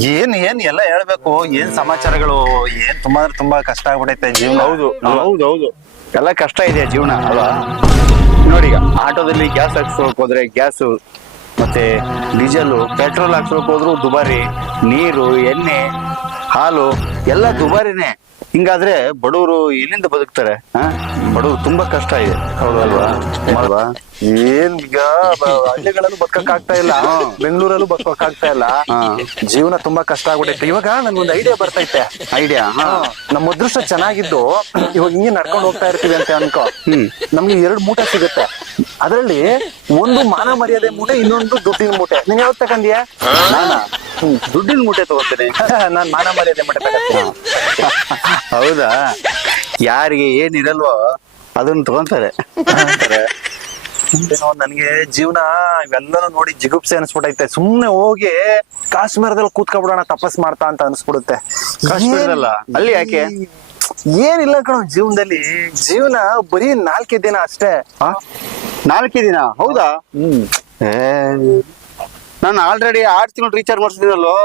ಏನ್ ಏನ್ ಎಲ್ಲ ಹೇಳ್ಬೇಕು, ಏನ್ ಸಮಾಚಾರಗಳು, ಏನ್ ತುಂಬಾ ಕಷ್ಟ ಆಗ್ಬಿಟ್ಟೈತೆ ಜೀವನ. ಹೌದು ಹೌದು ಎಲ್ಲ ಕಷ್ಟ ಇದೆ ಜೀವನ ಅಲ್ವಾ. ನೋಡಿ ಈಗ ಆಟೋದಲ್ಲಿ ಗ್ಯಾಸ್ ಹಾಕ್ಸೋಕ್ ಹೋದ್ರೆ ಗ್ಯಾಸು, ಮತ್ತೆ ಡೀಸೆಲ್, ಪೆಟ್ರೋಲ್ ಹಾಕ್ಸೋಕ್ ಹೋದ್ರು ದುಬಾರಿ, ನೀರು, ಎಣ್ಣೆ, ಹಾಲು ಎಲ್ಲ ದುಬಾರಿನೇ. ಹಿಂಗಾದ್ರೆ ಬಡವರು ಎಲ್ಲಿಂದ ಬದುಕ್ತಾರೆ? ಬಡವರು ತುಂಬಾ ಕಷ್ಟ ಇದೆ, ಹೌದಲ್ವಾ? ಅಲ್ವಾ? ಏನ್ ಈಗ ಹಳ್ಳಿಗಳಲ್ಲೂ ಬದುಕಕ್ ಆಗ್ತಾ ಇಲ್ಲ, ಬೆಂಗಳೂರಲ್ಲೂ ಬದುಕಕ್ ಆಗ್ತಾ ಇಲ್ಲ. ಜೀವನ ತುಂಬಾ ಕಷ್ಟ ಆಗ್ಬಿಟ್ಟೈತೆ. ಇವಾಗ ನನ್ಗೊಂದು ಐಡಿಯಾ ಬರ್ತೈತೆ. ಐಡಿಯಾ? ನಮ್ಮ ಅದೃಷ್ಟ ಚೆನ್ನಾಗಿದ್ದು ಇವಾಗ ಹಿಂಗೆ ನಡ್ಕೊಂಡು ಹೋಗ್ತಾ ಇರ್ತೀವಿ ಅಂತ ಅನ್ಕೋ, ನಮ್ಗೆ 2 ಮೂಟೆ ಸಿಗುತ್ತೆ. ಅದರಲ್ಲಿ ಒಂದು ಮಾನ ಮರ್ಯಾದೆ ಮೂಟೆ, ಇನ್ನೊಂದು ದುಡ್ಡಿನ ಮೂಟೆ. ನೀನ್ ಯಾವ್ದು ತಗೊಂಡಿಯಾ? ನಾನಾ ದುಡ್ಡಿನ ಮೂಟೆ ತಗೋತೇನೆ. ನಾನ್ ಮಾನ ಮರ್ಯಾದೆ ಮೂಟೆ ತಗೋತೀನಿ. ಹೌದಾ? ಯಾರಿಗೆ ಏನಿರಲ್ವೋ ಅದನ್ನ ತಗೊಂತಾರೆ. ನನ್ಗೆ ಜೀವನ ಇವೆಲ್ಲನೂ ನೋಡಿ ಜಿಗುಪ್ಸೆ ಅನ್ಸ್ಬಿಟ್ಟೈತೆ. ಸುಮ್ನೆ ಹೋಗಿ ಕಾಶ್ಮೀರದಲ್ಲಿ ಕೂತ್ಕೊಬಿಡೋಣ ತಪಸ್ ಮಾಡ್ತಾ ಅಂತ ಅನ್ಸ್ಬಿಡುತ್ತೆ. ಕಾಶ್ಮೀರದಲ್ಲ? ಅಲ್ಲಿ ಯಾಕೆ? ಏನಿಲ್ಲ ಕಣೋ ಜೀವನದಲ್ಲಿ. ಜೀವನ ಬರೀ 4 ದಿನ ಅಷ್ಟೇ. 4 ದಿನ? ಹೌದಾ? ನಾನು ಆಲ್ರೆಡಿ 6 ತಿಂಗಳು ರೀಚಾರ್ಜ್ ಮಾಡಿಸಿದ್ದೀನಲ್ಲೋ.